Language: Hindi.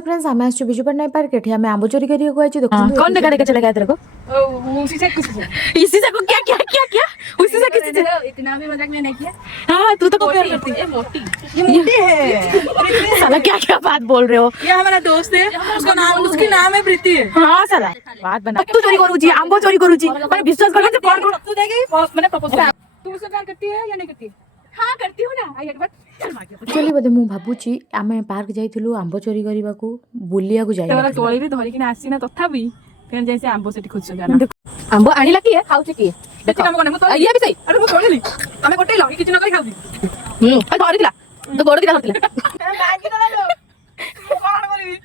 हेलो फ्रेंड्स आम आसु बिजू पट्टनायक पार्क एठी हमें आंब चोरी करिया को आइछु देखो कौन देखा देखा चला गया तेरे को उसी से इसी से को क्या क्या क्या क्या उसी से किसी से इतना भी मजाक नहीं किया। हाँ तू तो कॉपी करती ये मोटी है। साला क्या क्या बात बोल रहे हो। ये हमारा दोस्त है, उसका नाम उसकी नाम है प्रीति है। हाँ साला बात बना तू चोरी करूची आंबो चोरी करूची मैंने विश्वास करके तो कौन तू देगी मैंने प्रपोज किया। तू मुझसे प्यार करती है या नहीं करती? हाँ करती हूँ ना। आई एक बार चल भाग गया। एक्चुअली बोधे मु भाबुची आमे पार्क जाइथिलु आंब चोरी करिबा को बुलिया को जाई तेरा तोड़ी भी धरी किना आसी ना तथापि फिर जैसे आंबो सेठी खोज जाना। आंबो आनी लकी है खाऊ की देखो काम कोने मत ये भी सही अरे मु तोड़ली हमें गोटे लगी किछ न करी खाउदी। धरी दिला तो गोड़ दिला धरतिला बाकी ना लो कौन बोलबी